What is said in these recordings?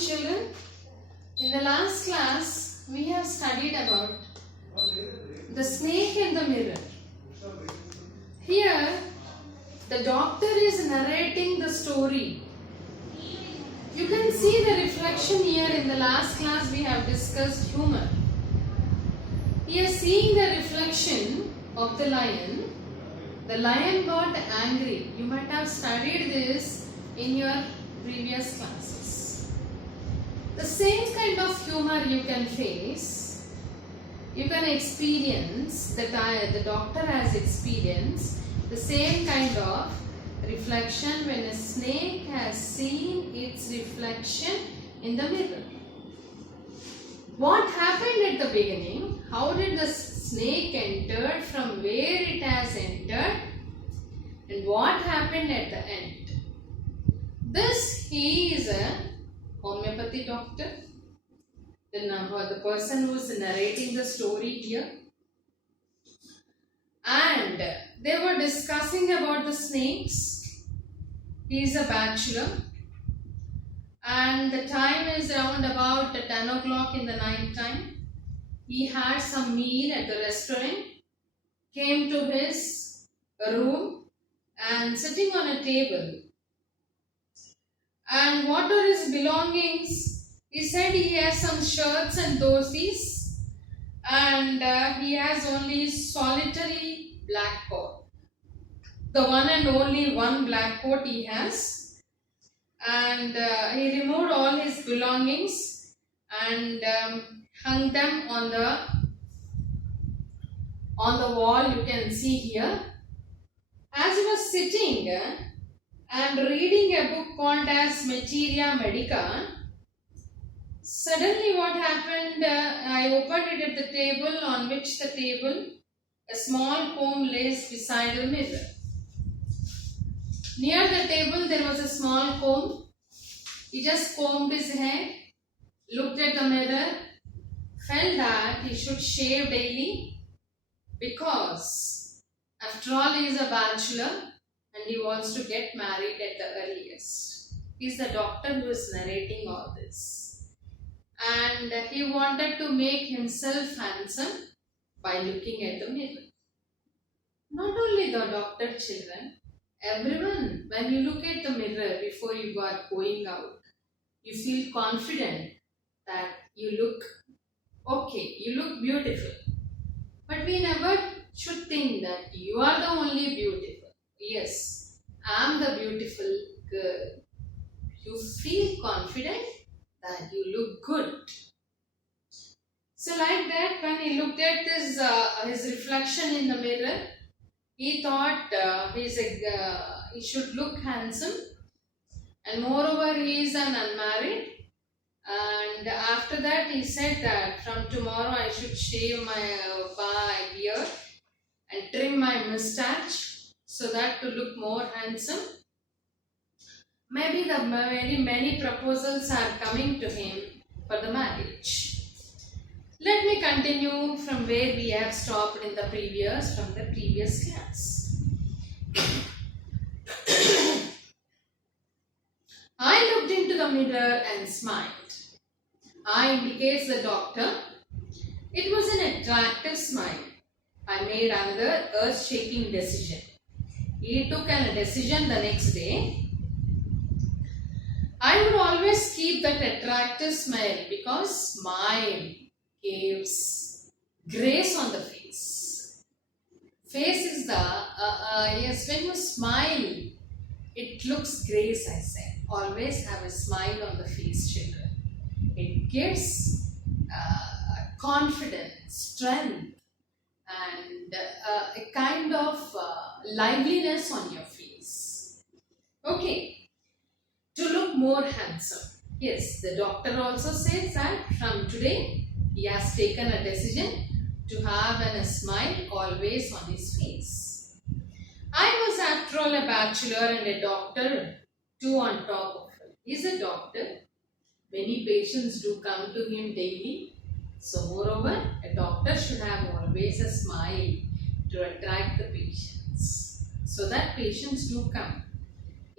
children. In the last class, we have studied about the snake and the mirror. Here, the doctor is narrating the story. You can see the reflection here. In the last class, we have discussed humor. Here, seeing the reflection of the lion got angry. You might have studied this in your previous classes. The same kind of humor you can face, you can experience, that the doctor has experienced the same kind of reflection when a snake has seen its reflection in the mirror. What happened at the beginning? How did the snake enter, from where it has entered, and what happened at the end? This, he is a homeopathy doctor, the person who is narrating the story here. And they were discussing about the snakes. He is a bachelor. And the time is around about 10 o'clock in the night time. He had some meal at the restaurant, came to his room and sitting on a table. And what are his belongings? He said he has some shirts and dhotis, and he has only solitary black coat. The one and only one black coat he has. And he removed all his belongings and hung them on the wall. You can see here. As he was sitting and reading a book called as Materia Medica, suddenly what happened, I opened it at the table, on which the table, a small comb lays beside the mirror. Near the table there was a small comb. He just combed his head, looked at the mirror, felt that he should shave daily because after all he is a bachelor and he wants to get married at the earliest. He is the doctor who is narrating all this. And he wanted to make himself handsome by looking at the mirror. Not only the doctor, children, everyone, when you look at the mirror before you are going out, you feel confident that you look okay, you look beautiful. But we never should think that you are the only beautiful. Yes, I am the beautiful girl. You feel confident that you look good. So like that, when he looked at his reflection in the mirror, he thought he should look handsome, and moreover he is an unmarried. And after that he said that from tomorrow I should shave my beard and trim my mustache so that to look more handsome. Maybe the many proposals are coming to him for the marriage. Let me continue from where we have stopped in the previous class. I looked into the mirror and smiled. I indicates the doctor. It was an attractive smile. I made another earth-shaking decision. He took a decision the next day. I would always keep that attractive smile because smile gives grace on the face. Face is yes, when you smile, it looks grace, I said. Always have a smile on the face, children. It gives confidence, strength, and a kind of liveliness on your face. Okay. To look more handsome. Yes, the doctor also says that from today he has taken a decision to have a smile always on his face. I was after all a bachelor and a doctor too on top of it. He's a doctor. Many patients do come to him daily. So moreover, a doctor should have always a smile to attract the patients, so that patients do come.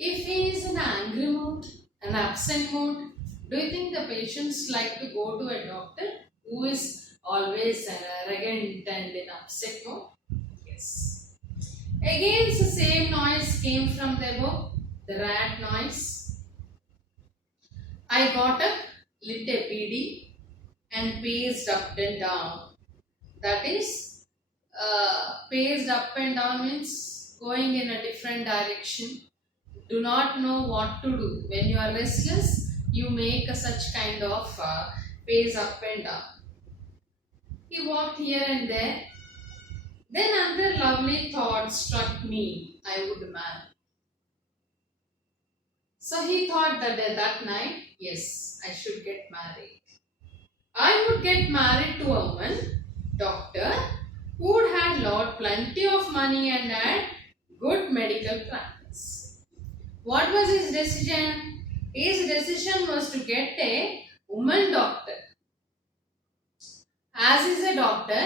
If he is in an angry mood, an absent mood, Do you think the patients like to go to a doctor who is always arrogant and in upset mode? Yes. Again, the same noise came from the above, the rat noise. I got up, lit a PD, and paced up and down. That is, paced up and down means going in a different direction. Do not know what to do. When you are restless, you make such kind of pace up and down. He walked here and there. Then another lovely thought struck me. I would marry. So he thought that night, yes, I should get married. I would get married to a woman, doctor, who would have plenty of money and had good medical practice. What was his decision? His decision was to get a woman doctor. As he's a doctor,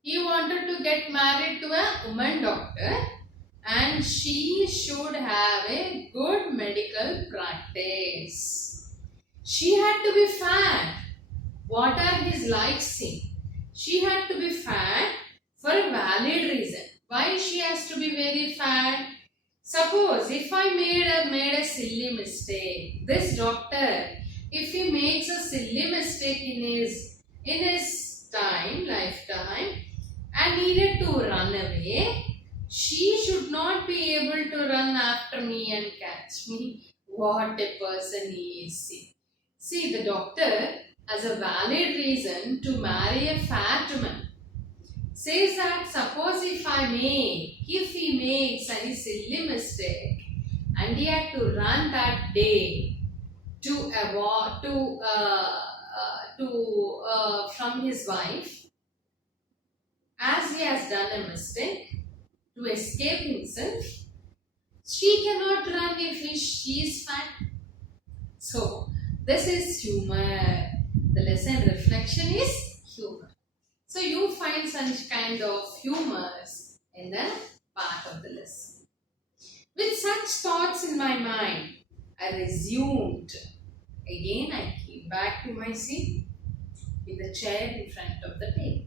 he wanted to get married to a woman doctor and she should have a good medical practice. She had to be fat. What are his likes in? She had to be fat for a valid reason. Why she has to be very fat? Suppose if I made a silly mistake, this doctor, if he makes a silly mistake in his lifetime, and needed to run away, she should not be able to run after me and catch me. What a person he is. See, the doctor has a valid reason to marry a fat woman. Says that suppose if he makes any silly mistake and he had to run that day from his wife, as he has done a mistake to escape himself, she cannot run if she is fat. So this is humor. The lesson reflection is humor. So you find such kind of humors in the part of the lesson. With such thoughts in my mind, I resumed. Again, I came back to my seat with the chair in front of the table.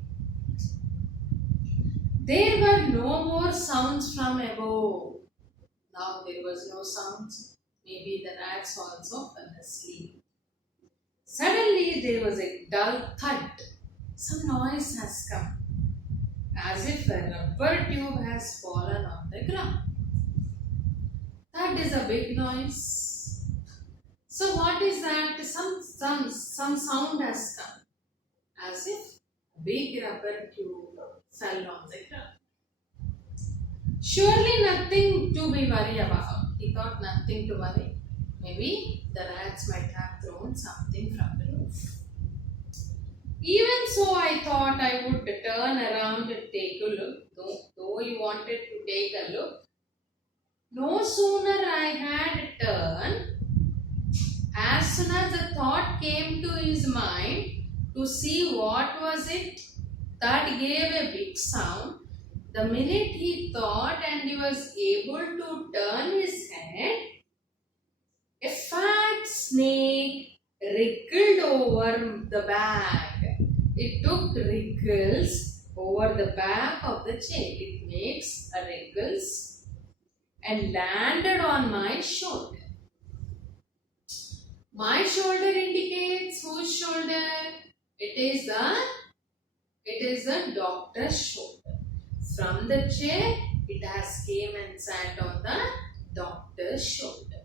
There were no more sounds from above. Now there was no sounds. Maybe the rats also fell asleep. Suddenly there was a dull thud. Some noise has come, as if a rubber tube has fallen on the ground. That is a big noise. So what is that? Some sound has come, as if a big rubber tube fell on the ground. Surely nothing to be worried about. He thought nothing to worry. Maybe the rats might have thrown something from the roof. Even so, I thought I would turn around and take a look. Though he wanted to take a look, no sooner I had turned, as soon as the thought came to his mind to see what was it that gave a big sound, the minute he thought and he was able to turn his head, a fat snake wriggled over the bag. It took wriggles over the back of the chair. It makes a wriggles and landed on my shoulder. My shoulder indicates whose shoulder? It is the doctor's shoulder. From the chair, it has came and sat on the doctor's shoulder.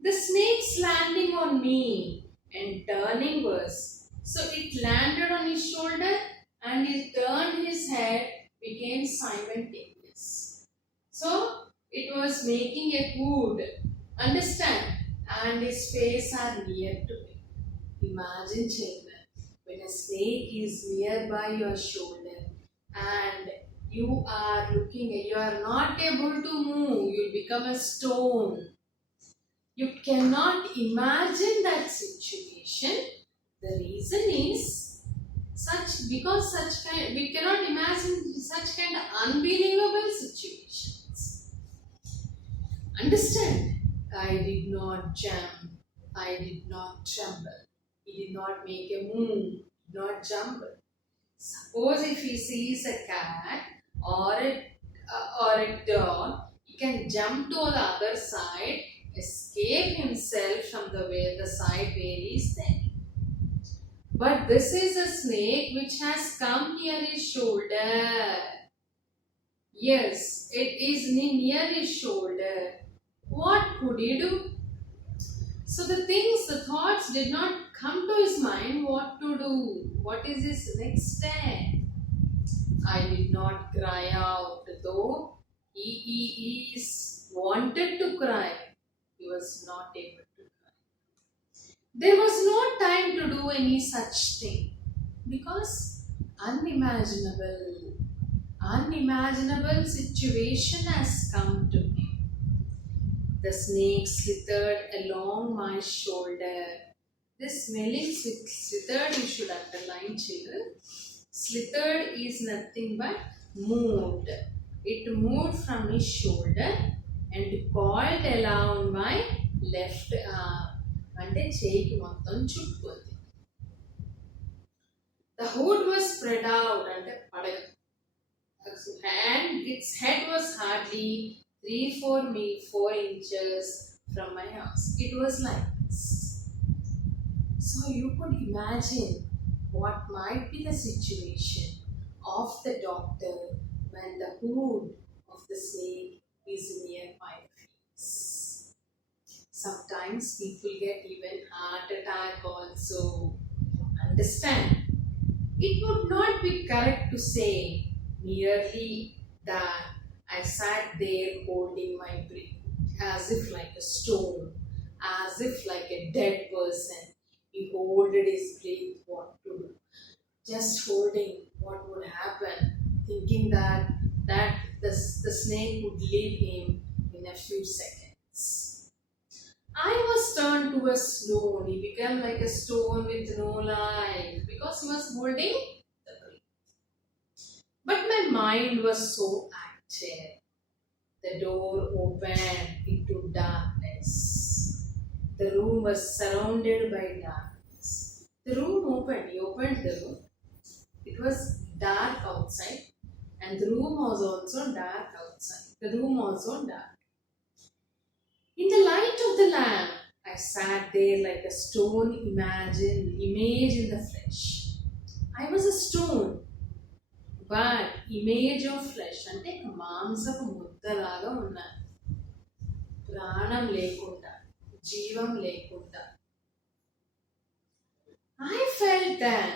The snake's landing on me and turning was, so it landed on his shoulder and he turned his head became simultaneous. So it was making a hood, understand? And his face are near to me. Imagine, children, when a snake is nearby your shoulder and you are not able to move, you become a stone. You cannot imagine that situation. The reason is we cannot imagine such kind of unbelievable situations. Understand? I did not jump. I did not tremble. He did not make a move, did not jump. Suppose if he sees a cat or a dog, he can jump to the other side, escape himself from the side where he is standing. But this is a snake which has come near his shoulder. Yes, it is near his shoulder. What could he do? So the thoughts did not come to his mind what to do. What is his next step? I did not cry out, though he is wanted to cry. He was not able to cry. There was no time to do any such thing because unimaginable situation has come to him. The snake slithered along my shoulder. This smelling slithered, you should underline, children. Slithered is nothing but moved. It moved from his shoulder and coiled along my left arm. అంటే చేయికి మొత్తం చుట్టుకుంది. The hood was spread out అంటే పడగ. And its head was hardly 4 inches from my house. It was like this. So you could imagine what might be the situation of the doctor when the hood of the snake is near my face. Sometimes people get even heart attack also. Understand? It would not be correct to say merely that I sat there holding my breath as if like a stone, as if like a dead person. He holded his breath, what to do? Just holding what would happen, thinking that the snake would leave him in a few seconds. I was turned to a stone. He became like a stone with no life because he was holding the breath. But my mind was so active. The door opened into darkness. The room was surrounded by darkness. The room opened. He opened the room. It was dark outside and the room was also dark outside. The room also dark. In the light of the lamp, I sat there like a stone image in the flesh. I was a stone, but image of flesh అంటే మాంసపు ముద్దలాగా ఉన్నాను. ప్రాణం లేకుండా, జీవం లేకుండా. I felt that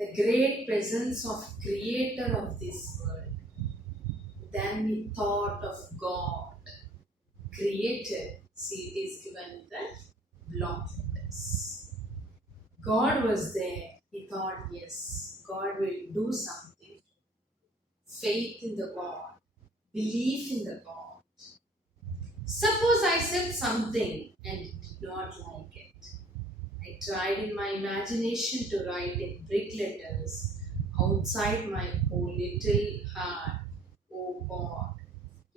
the great presence of creator of this world. Then we thought of God. Creator, see it is given in the block letters. God was there. He thought, yes, God will do something. Faith in the God, belief in the God. Suppose I said something and did not like it. I tried in my imagination to write in big letters outside my poor little heart, oh God.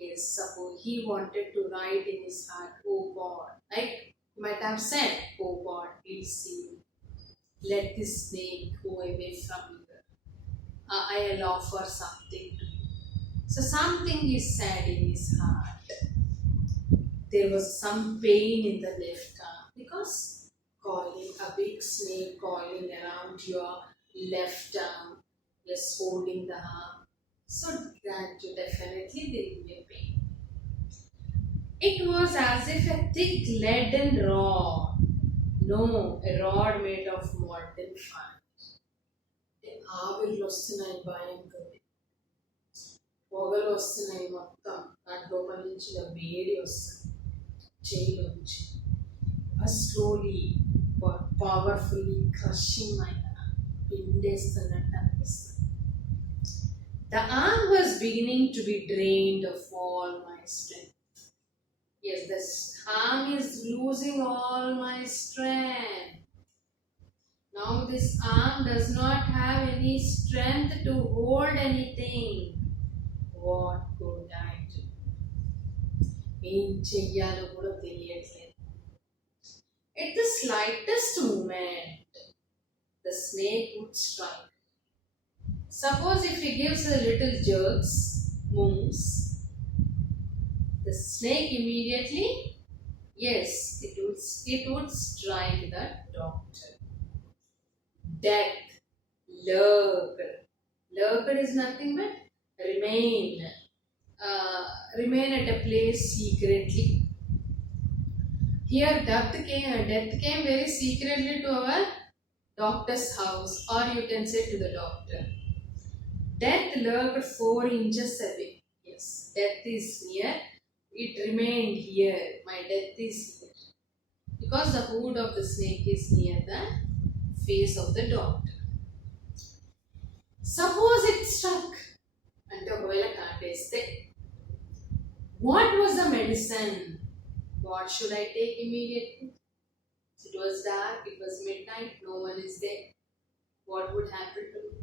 Yes, suppose he wanted to write in his heart, oh God. Like he might have said, oh God, please see me. Let this snake go away from here. I'll offer something to you. So something is said in his heart. There was some pain in the left arm because coiling a big snake coiling around your left arm, just holding the arm. So that definitely there will be a pain. It was as if a thick leaden rod. No, a rod made of molten fire. ఆవిర్లు వస్తున్నాయి భయంకర పొగలు వస్తున్నాయి మొత్తం దాంట్లో నుంచి వేడి వస్తుంది చేయిలోంచి slowly powerfully crushing అయిన పిండేస్తున్నట్టు అనిపిస్తుంది. The arm was beginning to be drained of all my strength. Yes, the arm is losing all my strength. Now this arm does not have any strength to hold anything. What could I do? ఏం చెయ్యాలో కూడా తెలియట్లేదు. At the slightest movement, the snake would strike. Suppose if he gives a little jerks, moves, the snake immediately, yes, it would strike the doctor. Death, lurked. Lurked is nothing but remain. Remain at a place secretly. Here, death came very secretly to our doctor's house, or you can say to the doctor. Death lurked 4 inches away. Yes, death is near. It remained here. My death is here. Because the hood of the snake is near the face of the doctor. Suppose it struck. అంటే ఒకవేళ కాటేస్తే what was the medicine? What should I take immediately? It was dark, it was midnight, no one is there. What would happen to me?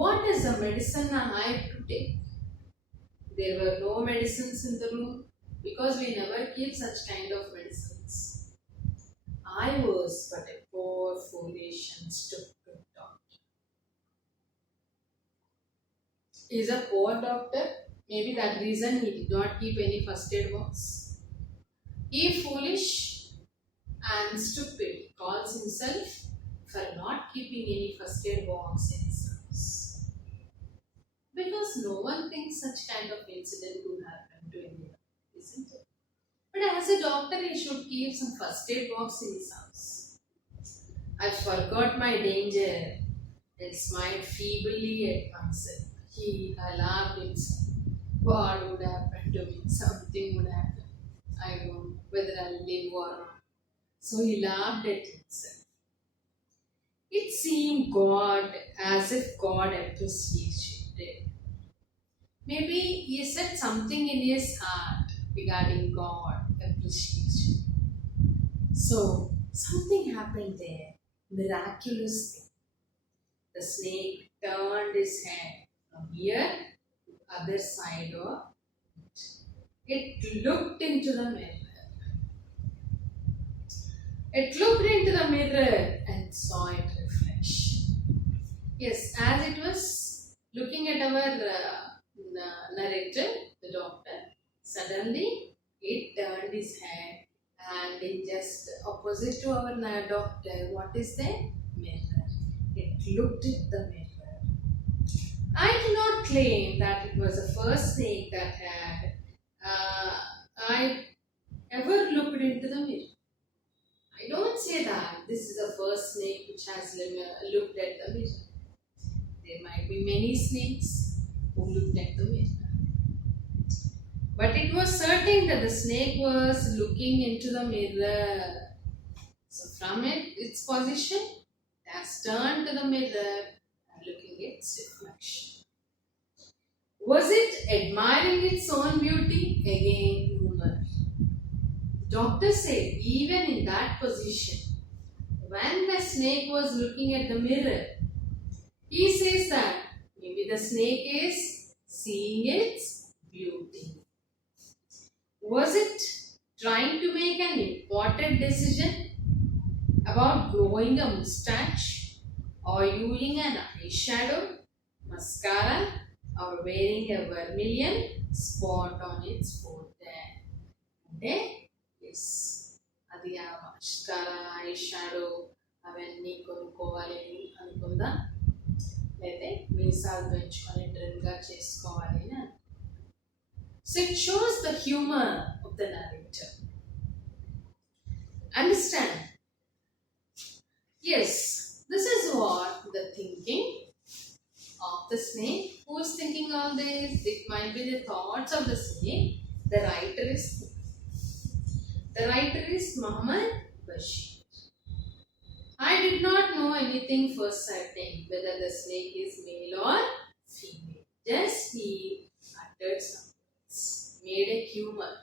What is the medicine I have to take? There were no medicines in the room because we never keep such kind of medicines. I was but a poor, foolish and stupid doctor. He is a poor doctor. Maybe that reason he did not keep any first aid box. He foolish and stupid calls himself for not keeping any first aid box in his house. Because no one thinks such kind of incident could happen to anyone, isn't it? But as a doctor, he should keep some first aid box in his house. I forgot my danger and smiled feebly at myself. I laughed himself. What would happen to me? Something would happen. I don't know whether I'll live or not. So he laughed at himself. It seemed as if God appreciated. Maybe he said something in his heart regarding God appreciation. So something happened there. Miraculous thing. The snake turned his head from here to the other side of it. It looked into the mirror. It looked into the mirror and saw it reflection. Yes, as it was looking at our narrator, the doctor, suddenly it turned his head and it just opposite to our doctor, what is there? Mirror. It looked at the mirror. I do not claim that it was the first snake that I ever looked into the mirror. I don't say that this is the first snake which has looked at the mirror. There might be many snakes who looked at the mirror. But it was certain that the snake was looking into the mirror. So from its position, it has turned to the mirror and looking at its reflection. Was it admiring its own beauty? Again, rumor. The doctor said even in that position, when the snake was looking at the mirror, he says that maybe the snake is seeing its beauty. Was it trying to make an important decision about growing a mustache or using an eyeshadow, mascara, or wearing a vermilion spot on its forehead? Yes, అది ఆ mascara, eyeshadow అవన్నీ కొనుక్కోవాలని అనుకుందా, లేదా మీసాలు పెంచుకొని ట్రిమ్గా చేసుకోవాలి అని. So it shows the humor of the narrator. Understand? Yes, this is what the thinking of the snake. Who is thinking all this? It might be the thoughts of the snake. The writer is Muhammad Bashir. I did not know anything for certain whether the snake is male or female. Just he uttered some words, made a humor.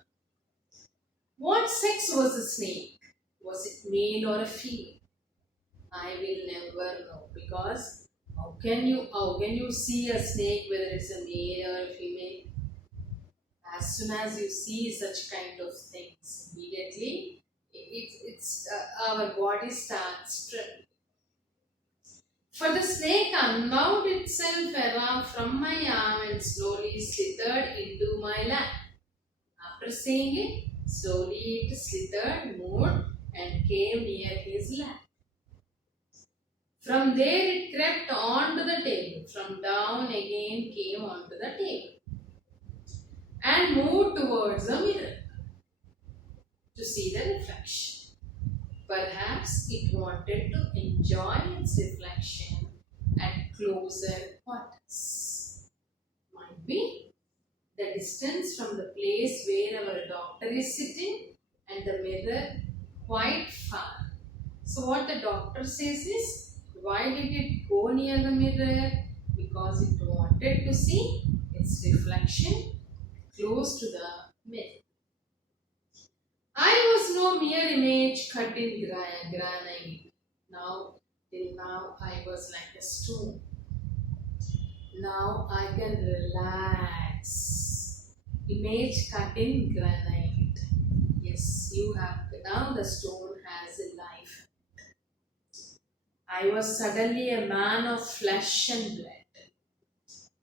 What sex was the snake? Was it male or a female? I will never know, because how can you see a snake whether it's a male or a female? As soon as you see such kind of things, immediately our body starts trembling. For the snake unwound itself around from my arm and slowly slithered into my lap. After saying it, slowly it slithered, moved, and came near his lap. From there it crept onto the table. From down again came onto the table and moved towards the mirror to see the reflection. Perhaps it wanted to enjoy its reflection at closer quarters. Might be the distance from the place where our doctor is sitting and the mirror quite far. So what the doctor says is, why did it go near the mirror? Because it wanted to see its reflection close to the mirror. I was no mere image cut in granite. Till now I was like a stone. Now I can relax. Image cut in granite. Yes, you have. Now the stone has a life. I was suddenly a man of flesh and blood.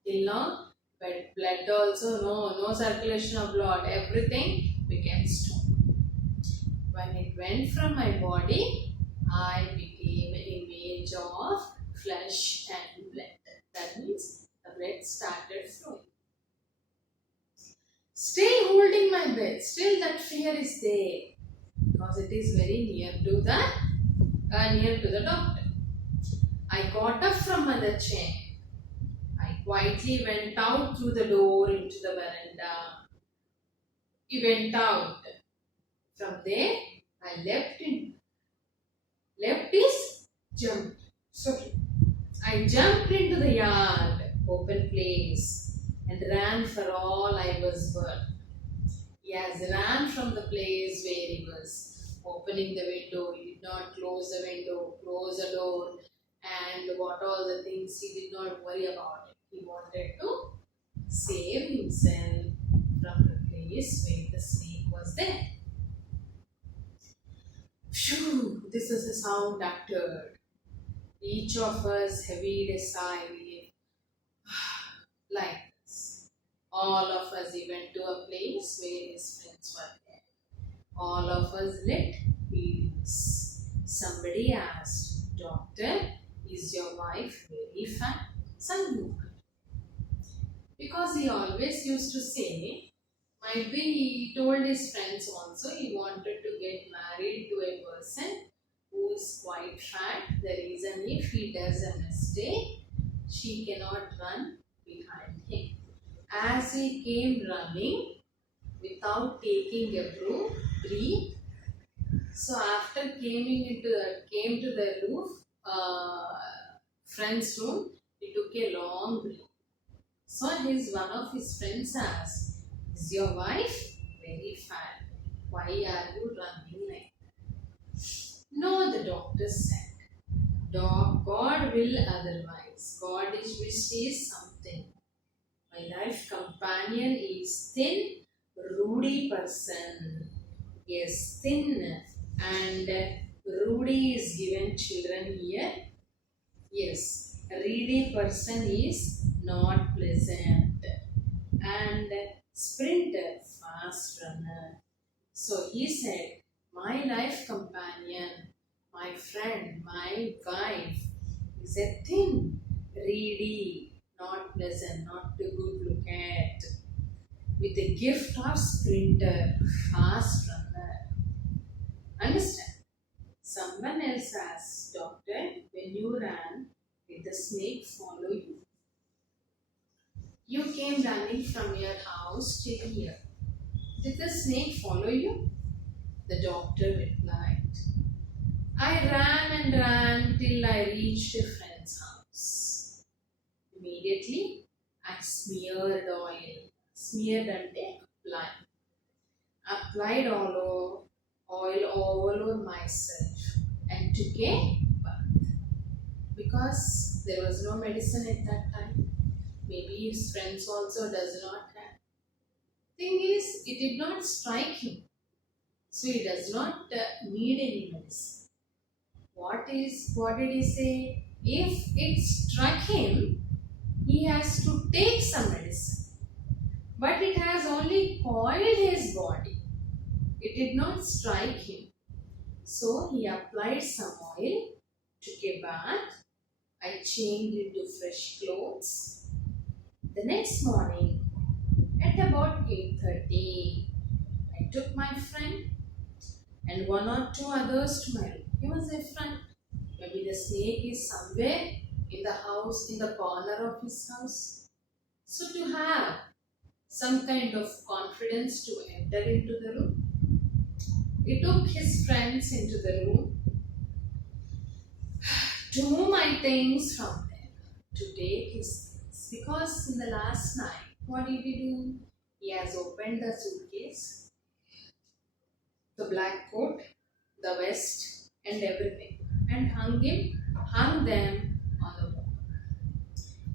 Till now, but blood also, no circulation of blood. Everything became stone. When it went from my body, I became an image of flesh and blood. That means the blood started flowing. Still holding my breath, still that fear is there because it is very near to the doctor. I got up from the chair. I quietly went out through the door into the veranda. He went out. From there, I leapt in. Leapt is jumped. Sorry. I jumped into the yard, open place, and ran for all I was worth. Yes, ran from the place where he was opening the window. He did not close the window, close the door, and what all the things he did not worry about it. He wanted to save himself from the place where the snake was there. Phew, this is the sound uttered. Each of us heaved a sigh like this. All of us went to a place where his friends were there. All of us lit beads. Somebody asked, Doctor, is your wife very fat? Some look. Because he always used to say, might be he told his friends also he wanted to get married to a person who is quite fat. The reason if he does a mistake, she cannot run behind him. As he came running without taking a breathe, so after came to the roof, friend's room, he took a long breath. So one of his friends asked, is your wife very fat? Why are you running like that? No, the doctor said. God will otherwise. God is something. My life companion is thin, ruddy person. Yes, thin and ruddy is given children here. Yes, reedy person is not pleasant. And sprinter, fast runner. So he said, my life companion, my friend, my wife is a thin, reedy, not pleasant, not too good look at, with a gift of sprinter, fast runner. Understand? Someone else asked, Doctor, when you ran, did the snake follow you? You came running from your house till here. Did the snake follow you? The doctor replied, I ran and ran till I reached a friend's house. Immediately, I smeared and applied oil all over myself and took a bath. Because there was no medicine at that time. Maybe his friends also does not have. Thing is, it did not strike him. So he does not need any medicine. What did he say? If it struck him, he has to take some medicine. But it has only coiled his body. It did not strike him. So he applied some oil, took a bath. I changed into fresh clothes. The next morning, at about 8:30, I took my friend and one or two others to my room. He was a friend. Maybe the snake is somewhere in the house, in the corner of his house. So to have some kind of confidence to enter into the room, he took his friends into the room to move my things from there, to take his things. Because in the last night, what did he do? He has opened the suitcase, the black coat, the vest, and everything, and hung them on the wall.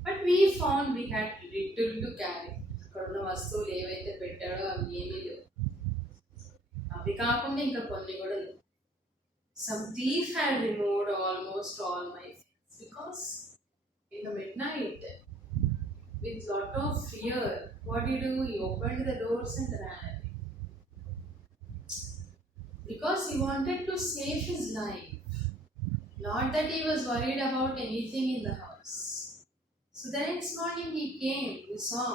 But we found we had little to carry. అక్కడున్న వస్తువులు ఏవైతే పెట్టాడో అవి ఏమీ లేవు. అవి కాకుండా ఇంకా కొన్ని కూడా లేవు. Some thief had removed almost all my things because in the midnight, with lot of fear, what did he do? He opened the doors and ran away. Because he wanted to save his life. Not that he was worried about anything in the house. So the next morning he came, we saw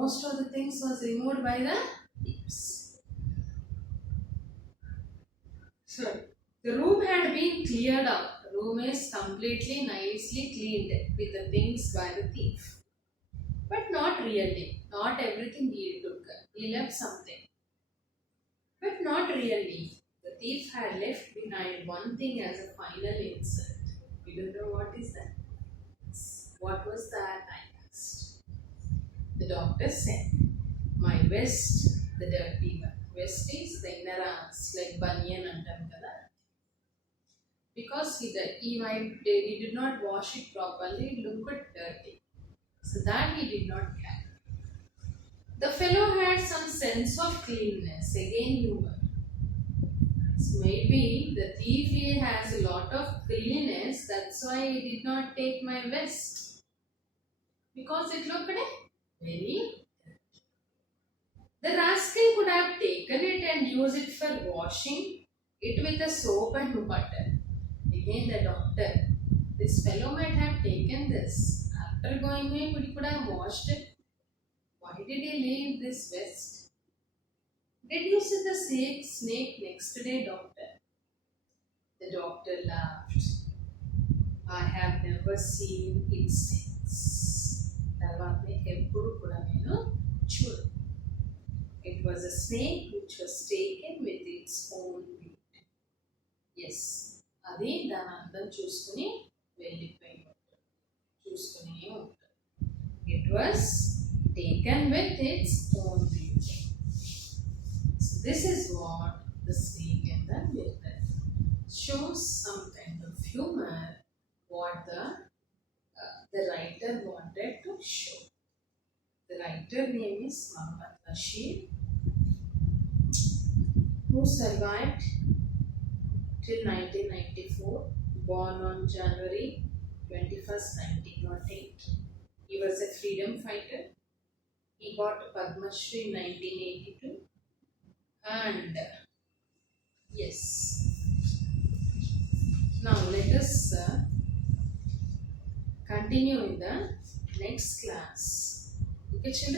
most of the things was removed by the thieves. So the room had been cleared out. The room is completely nicely cleaned with the things by the thief. But not really. Not everything he took. He left something. But not really. The thief had left behind one thing as a final insult. We don't know what is that. What was that? I asked. The doctor said, my vest, the dirty one. Vest is the inner arms, like banyan antam kada. Because he did not wash it properly, it looked dirty. So that he did not carry. The fellow had some sense of cleanness, again humor. So maybe the thief has a lot of cleanliness, that's why he did not take my vest. Because it looked very. The rascal could have taken it and used it for washing it with a soap and butter. Again the doctor, this fellow might have taken this. After going away, he could have washed it. Why did he leave this vest? Did you see the snake next day, doctor? The doctor laughed. I have never seen it since. It was a snake which was taken with its own beauty. Yes, అది దాని అందం చూసుకుని వెళ్ళిపోయి చూసుకునే ఉంటాడు. It was taken with its own beauty. So this is what the snake and the mirror shows some kind of humor what the writer wanted to show. The writer name is Muhammad Bashir, who survived till 1994, born on January 21st, 1908. He was a freedom fighter. He got Padma Shri in 1982. And yes, now let us continue in the next class. Okay, children.